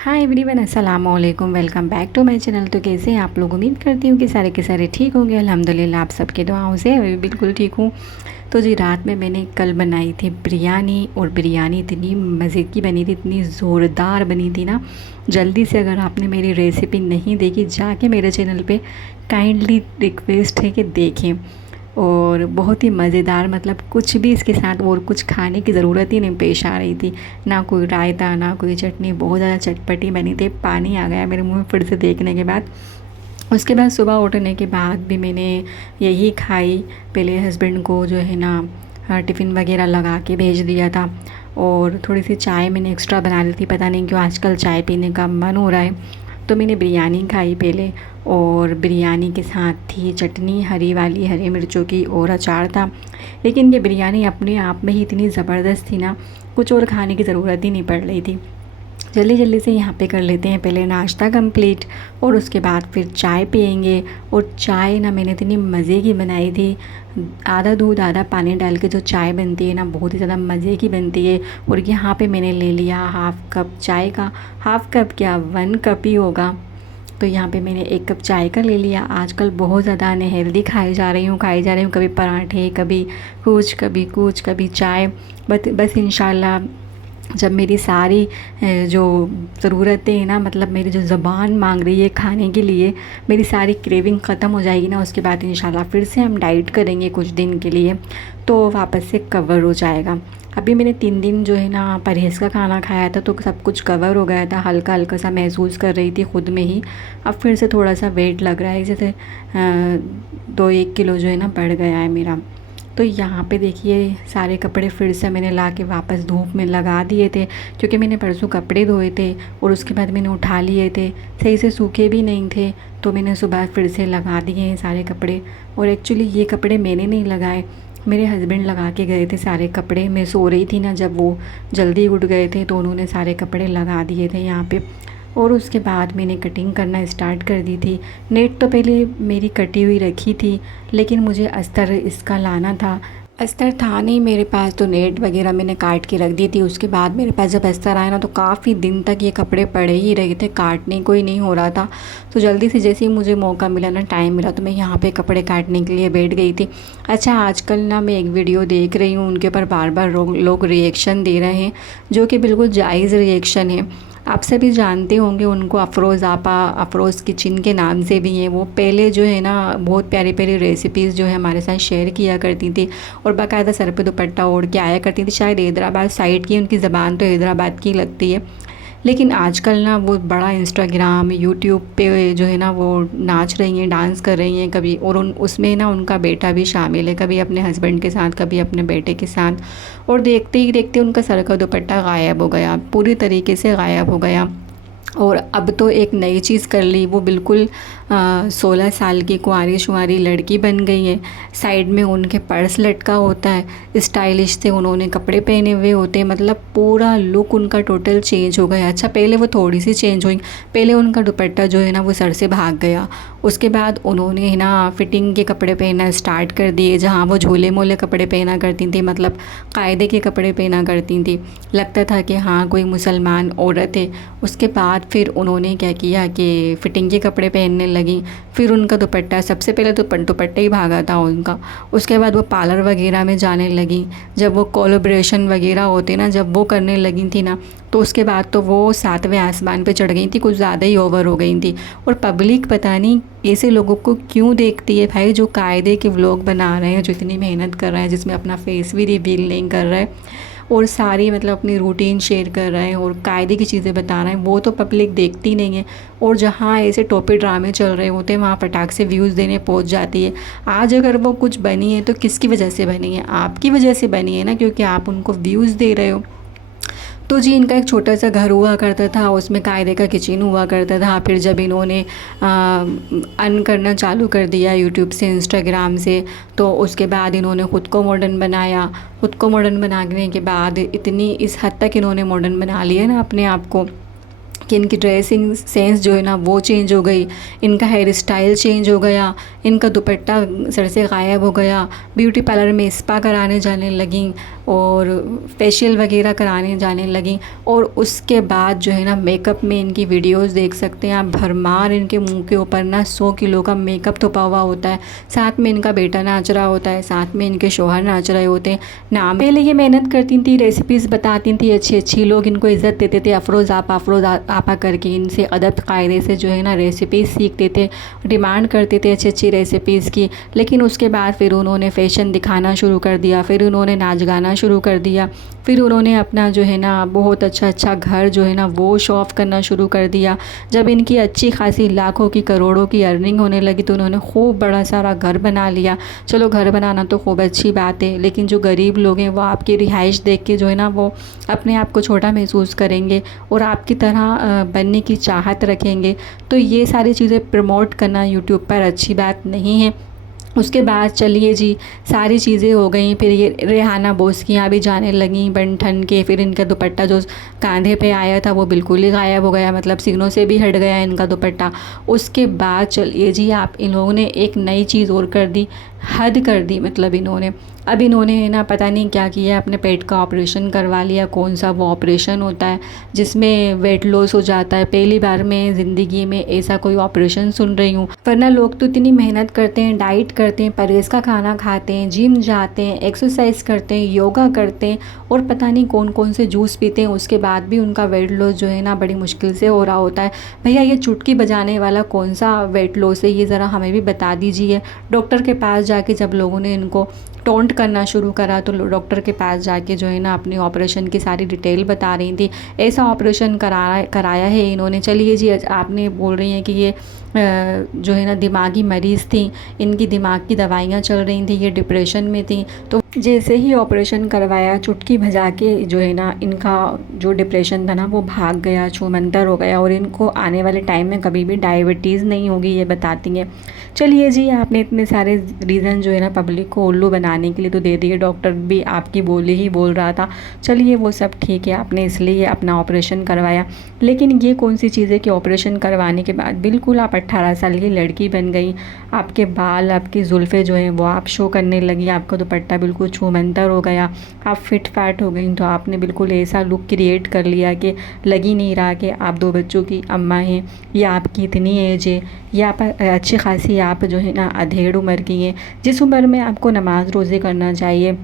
हाय everyone, अस्सलाम वालेकुम। Welcome back to my channel. तो कैसे हैं आप लोग? उम्मीद करती हूँ कि सारे के सारे ठीक होंगे। अल्हम्दुलिल्लाह आप सबके दुआओं से मैं भी बिल्कुल ठीक हूँ। तो जी रात में मैंने कल बनाई थी बिरयानी, और बिरयानी इतनी मज़े की बनी थी, इतनी ज़ोरदार बनी थी ना। जल्दी से अगर आपने मेरी रेसिपी नहीं देखी, जाके मेरे चैनल पे काइंडली रिक्वेस्ट है कि देखें। और बहुत ही मज़ेदार, मतलब कुछ भी इसके साथ और कुछ खाने की ज़रूरत ही नहीं पेश आ रही थी। ना कोई रायता, ना कोई चटनी, बहुत ज़्यादा चटपटी बनी थी। पानी आ गया मेरे मुंह में फिर से देखने के बाद। उसके बाद सुबह उठने के बाद भी मैंने यही खाई। पहले हस्बैंड को जो है ना टिफ़िन वगैरह लगा के भेज दिया था, और थोड़ी सी चाय मैंने एक्स्ट्रा बना ली थी। पता नहीं क्यों आजकल चाय पीने का मन हो रहा है। तो मैंने बिरयानी खाई पहले, और बिरयानी के साथ थी चटनी हरी वाली, हरी मिर्चों की, और अचार था। लेकिन ये बिरयानी अपने आप में ही इतनी ज़बरदस्त थी ना, कुछ और खाने की ज़रूरत ही नहीं पड़ रही थी। जल्दी जल्दी से यहाँ पे कर लेते हैं पहले नाश्ता कंप्लीट, और उसके बाद फिर चाय पियेंगे। और चाय ना मैंने इतनी मज़े की बनाई थी। आधा दूध आधा पानी डाल के जो चाय बनती है ना, बहुत ही ज़्यादा मज़े की बनती है। और यहाँ पे मैंने ले लिया हाफ़ कप चाय का। हाफ़ कप क्या, 1 कप ही होगा। तो यहाँ पे मैंने 1 कप चाय का ले लिया। आजकल बहुत ज़्यादा अनहेल्दी खाई जा रही हूँ, कभी पराठे, कभी कुछ कभी चाय। बस इंशाल्लाह जब मेरी सारी जो ज़रूरतें हैं ना, मतलब मेरी जो ज़बान मांग रही है खाने के लिए, मेरी सारी क्रेविंग ख़त्म हो जाएगी ना, उसके बाद इंशाल्लाह फिर से हम डाइट करेंगे कुछ दिन के लिए, तो वापस से कवर हो जाएगा। अभी मैंने 3 दिन जो है ना परहेज़ का खाना खाया था, तो सब कुछ कवर हो गया था। हल्का हल्का सा महसूस कर रही थी ख़ुद में ही। अब फिर से थोड़ा सा वेट लग रहा है, जैसे 2-1 किलो जो है ना बढ़ गया है मेरा। तो यहाँ पे देखिए सारे कपड़े फिर से मैंने ला के वापस धूप में लगा दिए थे, क्योंकि मैंने परसों कपड़े धोए थे और उसके बाद मैंने उठा लिए थे, सही से सूखे भी नहीं थे। तो मैंने सुबह फिर से लगा दिए हैं सारे कपड़े। और एक्चुअली ये कपड़े मैंने नहीं लगाए, मेरे हस्बैंड लगा के गए थे सारे कपड़े। मैं सो रही थी ना, जब वो जल्दी उठ गए थे तो उन्होंने सारे कपड़े लगा दिए थे यहाँ पे। और उसके बाद मैंने कटिंग करना स्टार्ट कर दी थी। नेट तो पहले मेरी कटी हुई रखी थी, लेकिन मुझे अस्तर इसका लाना था। अस्तर था नहीं मेरे पास, तो नेट वगैरह मैंने काट के रख दी थी। उसके बाद मेरे पास जब अस्तर आया ना, तो काफ़ी दिन तक ये कपड़े पड़े ही रहे थे, काटने को ही नहीं हो रहा था। तो जल्दी से जैसे ही मुझे मौका मिला ना, टाइम मिला, तो मैं यहाँ पे कपड़े काटने के लिए बैठ गई थी। अच्छा, आजकल ना मैं एक वीडियो देख रही हूँ, उनके ऊपर बार बार लोग रिएक्शन दे रहे हैं, जो कि बिल्कुल जायज़ रिएक्शन है। आप सभी जानते होंगे उनको, अफ़रोज़ आपा, अफ़रोज़ किचन के नाम से भी हैं। वो पहले जो है ना बहुत प्यारी प्यारी रेसिपीज़ जो है हमारे साथ शेयर किया करती थी, और बाकायदा सर पे दुपट्टा ओढ़ के आया करती थी। शायद हैदराबाद साइड की, उनकी ज़बान तो हैदराबाद की लगती है। लेकिन आजकल ना वो बड़ा इंस्टाग्राम, यूट्यूब पे जो है ना वो नाच रही हैं, डांस कर रही हैं कभी, और उसमें ना उनका बेटा भी शामिल है, कभी अपने हस्बैंड के साथ, कभी अपने बेटे के साथ। और देखते ही देखते उनका सर का दुपट्टा गायब हो गया, पूरी तरीके से गायब हो गया। और अब तो एक नई चीज़ कर ली, वो बिल्कुल 16 साल की कुंवारी शुंवारी लड़की बन गई है। साइड में उनके पर्स लटका होता है, स्टाइलिश से उन्होंने कपड़े पहने हुए होते हैं, मतलब पूरा लुक उनका टोटल चेंज हो गया। अच्छा, पहले वो थोड़ी सी चेंज हुई। पहले उनका दुपट्टा जो है ना वो सर से भाग गया। उसके बाद उन्होंने है ना फिटिंग के कपड़े पहनना स्टार्ट कर दिए, जहाँ वो झोले मोले कपड़े पहना करती थी, मतलब कायदे के कपड़े पहना करती थी, लगता था कि हाँ कोई मुसलमान औरत है। उसके बाद फिर उन्होंने क्या किया कि फ़िटिंग के कपड़े पहनने लगी। फिर उनका दुपट्टा, सबसे पहले तो दुपट्टा ही भागा था उनका। उसके बाद वो पार्लर वगैरह में जाने लगी। जब वो कोलैबोरेशन वगैरह होते ना, जब वो करने लगी थी ना, तो उसके बाद तो वो 7वें आसमान पे चढ़ गई थी, कुछ ज़्यादा ही ओवर हो गई थी। और पब्लिक पता नहीं ऐसे लोगों को क्यों देखती है भाई, जो कायदे के व्लॉग बना रहे हैं, जो इतनी मेहनत कर रहे हैं, जिसमें अपना फेस भी रिवील नहीं कर रहा है, और सारी मतलब अपनी रूटीन शेयर कर रहे हैं और कायदे की चीज़ें बता रहे हैं, वो तो पब्लिक देखती नहीं है। और जहाँ ऐसे टोपी ड्रामे चल रहे होते हैं, वहाँ फटाक से व्यूज़ देने पहुँच जाती है। आज अगर वो कुछ बनी है तो किसकी वजह से बनी है? आपकी वजह से बनी है ना, क्योंकि आप उनको व्यूज़ दे रहे हो। तो जी इनका एक छोटा सा घर हुआ करता था, उसमें कायदे का किचन हुआ करता था। फिर जब इन्होंने अर्न करना चालू कर दिया यूट्यूब से, इंस्टाग्राम से, तो उसके बाद इन्होंने ख़ुद को मॉडर्न बनाया। ख़ुद को मॉडर्न बनाने के बाद इतनी इस हद तक इन्होंने मॉडर्न बना लिया ना अपने आप को, कि इनकी ड्रेसिंग सेंस जो है ना वो चेंज हो गई, इनका हेयर स्टाइल चेंज हो गया, इनका दुपट्टा सर से गायब हो गया, ब्यूटी पार्लर में स्पा कराने जाने लगी। और फेशियल वगैरह कराने जाने लगी। और उसके बाद जो है ना मेकअप में इनकी वीडियोस देख सकते हैं आप, भरमार इनके मुंह के ऊपर ना 100 किलो का मेकअप थोपा हुआ होता है। साथ में इनका बेटा नाच रहा होता है, साथ में इनके शौहर नाच रहे होते हैं। ना पहले ये मेहनत करती थी, रेसिपीज़ बताती थी अच्छी अच्छी, लोग इनको इज़्ज़त देते थे, अफरोज़ आपा करके इनसे अदब कायदे से जो है ना रेसिपीज़ सीखते थे, डिमांड करते थे अच्छी अच्छी रेसिपीज़ की। लेकिन उसके बाद फिर उन्होंने फ़ैशन दिखाना शुरू कर दिया, फिर उन्होंने नाच गाना शुरू कर दिया, फिर उन्होंने अपना जो है ना बहुत अच्छा घर जो है ना वो शो ऑफ़ करना शुरू कर दिया। जब इनकी अच्छी खासी लाखों की करोड़ों की अर्निंग होने लगी तो उन्होंने खूब बड़ा सारा घर बना लिया। चलो घर बनाना तो खूब अच्छी बात है, लेकिन जो गरीब लोग हैं वो आपकी रिहाइश देख के जो है ना वो अपने आप को छोटा महसूस करेंगे और आपकी तरह बनने की चाहत रखेंगे। तो ये सारी चीज़ें प्रमोट करना यूट्यूब पर अच्छी बात नहीं है। उसके बाद चलिए जी सारी चीज़ें हो गई, फिर ये रेहाना बोस की यहाँ भी जाने लगी बन ठन के। फिर इनका दुपट्टा जो कंधे पे आया था वो बिल्कुल ही गायब हो गया, मतलब सीनों से भी हट गया इनका दुपट्टा। उसके बाद चलिए जी आप इन लोगों ने एक नई चीज़ और कर दी, हद कर दी। मतलब इन्होंने अब इन्होंने ना पता नहीं क्या किया, अपने पेट का ऑपरेशन करवा लिया। कौन सा वो ऑपरेशन होता है जिसमें वेट लॉस हो जाता है, पहली बार मैं ज़िंदगी में ऐसा कोई ऑपरेशन सुन रही हूँ। वरना लोग तो इतनी मेहनत करते हैं, डाइट करते हैं, परहेज़ का खाना खाते हैं, जिम जाते हैं, एक्सरसाइज करते हैं, योगा करते हैं और पता नहीं कौन कौन से जूस पीते हैं, उसके बाद भी उनका वेट लॉस जो है ना बड़ी मुश्किल से हो रहा होता है। भैया ये चुटकी बजाने वाला कौन सा वेट लॉस है, ये ज़रा हमें भी बता दीजिए। डॉक्टर के पास जाके जब लोगों ने इनको टोंट करना शुरू करा तो डॉक्टर के पास जाके जो है ना अपनी ऑपरेशन की सारी डिटेल बता रही थी, ऐसा ऑपरेशन कराया है इन्होंने। चलिए जी आपने बोल रही हैं कि ये जो है ना दिमागी मरीज़ थी, इनकी दिमाग की दवाइयाँ चल रही थी, ये डिप्रेशन में थी। तो जैसे ही ऑपरेशन करवाया चुटकी बजा के जो है ना इनका जो डिप्रेशन था ना वो भाग गया, छूमंतर हो गया और इनको आने वाले टाइम में कभी भी डायबिटीज़ नहीं होगी, ये बताती हैं। चलिए जी आपने इतने सारे रीज़न जो है ना पब्लिक को उल्लू बनाने के लिए तो दे दिए, डॉक्टर भी आपकी बोली ही बोल रहा था। चलिए वो सब ठीक है, आपने इसलिए अपना ऑपरेशन करवाया। लेकिन ये कौन सी चीज़ है कि ऑपरेशन करवाने के बाद बिल्कुल आप 18 साल की लड़की बन गई, आपके बाल आपकी जुल्फ़ें जो हैं वो आप शो करने लगी, आपका दुपट्टा बिल्कुल छूमंतर हो गया, आप फिट फैट हो गई। तो आपने बिल्कुल ऐसा लुक क्रिएट कर लिया कि लग ही नहीं रहा कि आप 2 बच्चों की अम्मा हैं या आपकी इतनी एज है या आप अच्छी खासी आप जो है ना अधेड़ उम्र की हैं। जिस उम्र में आपको नमाज़ रोज़े करना चाहिए,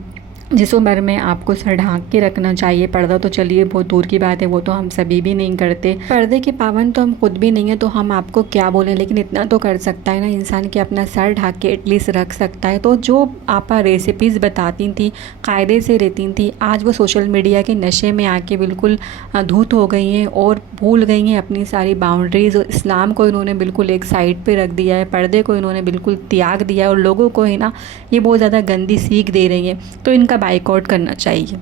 जिस उम्र में आपको सर ढाँक के रखना चाहिए, पर्दा तो चलिए बहुत दूर की बात है, वो तो हम सभी भी नहीं करते, पर्दे के पाबंद तो हम खुद भी नहीं है, तो हम आपको क्या बोलें। लेकिन इतना तो कर सकता है ना इंसान कि अपना सर ढाँक के एटलीस्ट रख सकता है। तो जो आप रेसिपीज़ बताती थी, कायदे से रहती थी, आज वो सोशल मीडिया के नशे में आके बिल्कुल धूत हो गई हैं और भूल गई हैं अपनी सारी बाउंड्रीज़। और इस्लाम को इन्होंने बिल्कुल एक साइड पर रख दिया है, पर्दे को इन्होंने बिल्कुल त्याग दिया है और लोगों को है ना ये बहुत ज़्यादा गंदी सीख दे रही है। तो इनका बाइकआउट करना चाहिए।